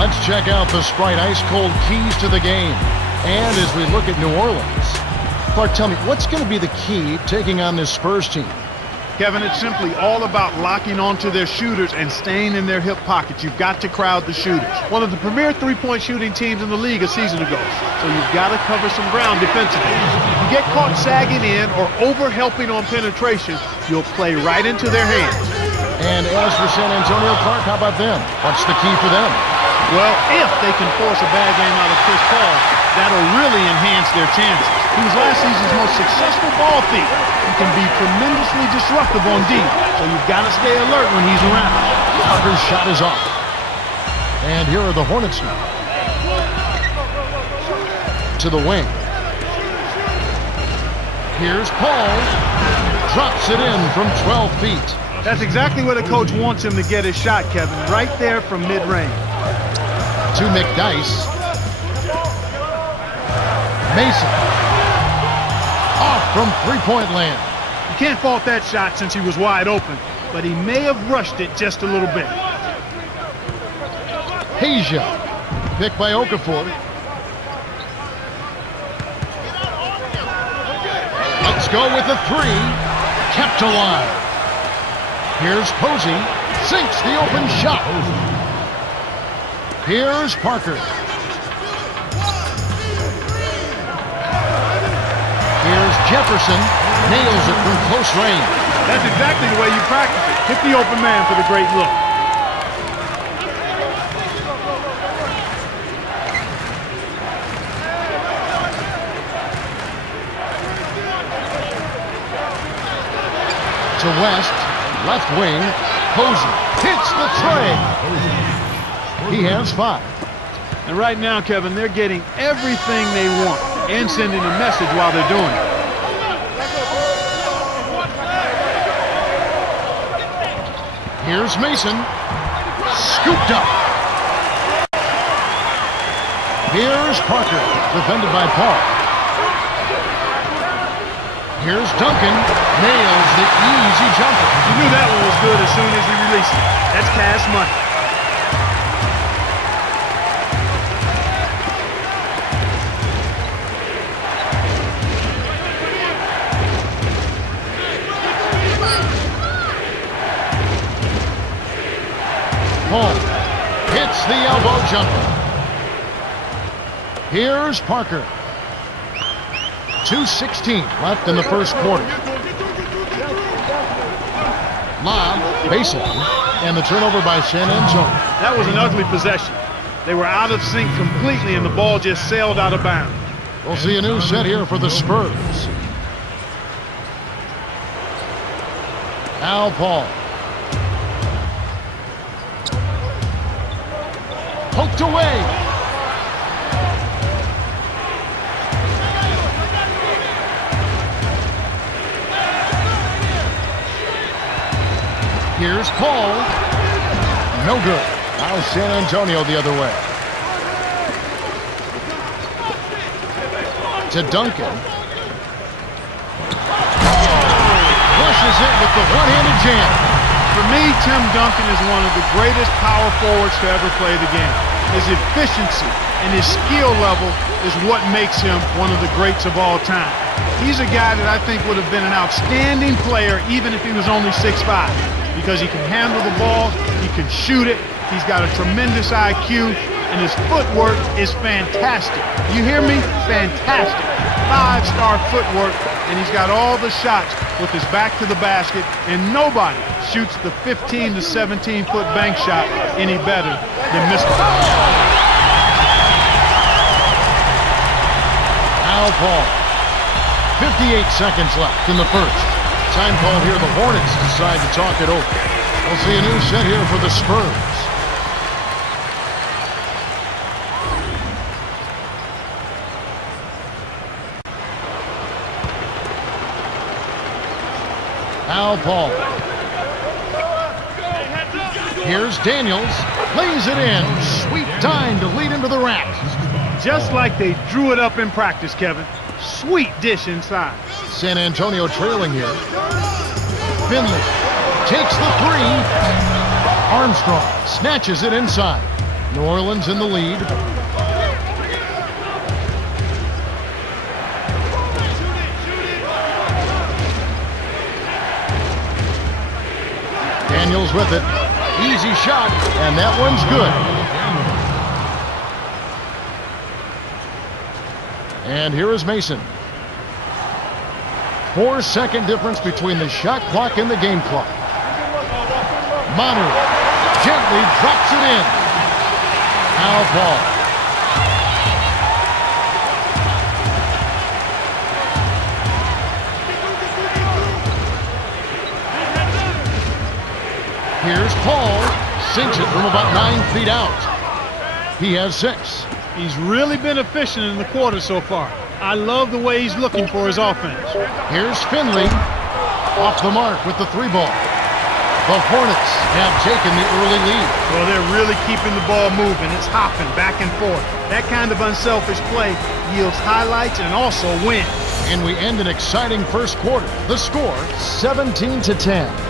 Let's check out the Sprite ice-cold keys to the game. And as we look at New Orleans, Clark, tell me, what's going to be the key taking on this Spurs team? Kevin, it's simply all about locking onto their shooters and staying in their hip pockets. You've got to crowd the shooters. One of the premier three-point shooting teams in the league a season ago. So you've got to cover some ground defensively. If you get caught sagging in or over-helping on penetration, you'll play right into their hands. And as for San Antonio, Clark, how about them? What's the key for them? Well, if they can force a bad game out of Chris Paul, that'll really enhance their chances. He was last season's most successful ball thief. He can be tremendously disruptive on D, so you've got to stay alert when he's around. Parker's shot is off. And here are the Hornets now. To the wing. Here's Paul. Drops it in from 12 feet. That's exactly where the coach wants him to get his shot, Kevin, right there from mid-range. To McDyess. Mason. Off from three-point land. You can't fault that shot since he was wide open, but he may have rushed it just a little bit. Asia. Picked by Okafor. Let's go with the three. Kept alive. Here's Posey. Sinks the open shot. Here's Parker. Here's Jefferson. Nails it from close range. That's exactly the way you practice it. Hit the open man for the great look. To West. Left wing. Posey hits the tray. He has 5. And right now, Kevin, they're getting everything they want and sending a message while they're doing it. Here's Mason. Scooped up. Here's Parker. Defended by Paul. Here's Duncan. Nails the easy jumper. You knew that one was good as soon as he released it. That's cash money. Paul hits the elbow jumper. Here's Parker. 2:16 left in the first quarter. Lob, baseline, and the turnover by San Antonio. That was an ugly possession. They were out of sync completely, and the ball just sailed out of bounds. We'll see a new set here for the Spurs. Al Paul. Poked away. Here's Paul. No good. Now San Antonio the other way. To Duncan. Flushes it with the one-handed jam. For me, Tim Duncan is one of the greatest power forwards to ever play the game. His efficiency and his skill level is what makes him one of the greats of all time. He's a guy that I think would have been an outstanding player even if he was only 6'5", because he can handle the ball, he can shoot it, he's got a tremendous IQ, and his footwork is fantastic. You hear me? Fantastic. 5-star footwork, and he's got all the shots with his back to the basket, and nobody shoots the 15 to 17-foot bank shot any better than Mr. Al Paul. 58 seconds left in the first. Time call here. The Hornets decide to talk it over. We'll see a new set here for the Spurs. Al Paul. Here's Daniels. Lays it in. Sweet time to lead into the rack. Just like they drew it up in practice, Kevin. Sweet dish inside. San Antonio trailing here. Finley takes the three. Armstrong snatches it inside. New Orleans in the lead. Daniels with it. Easy shot, and that one's good. And here is Mason. 4-second difference between the shot clock and the game clock. Manu gently drops it in. Foul ball. Here's Paul. Sinks it from about 9 feet out. He has 6. He's really been efficient in the quarter so far. I love the way he's looking for his offense. Here's Finley. Off the mark with the 3-ball. The Hornets have taken the early lead. Well, they're really keeping the ball moving. It's hopping back and forth. That kind of unselfish play yields highlights and also wins. And we end an exciting first quarter. The score, 17-10.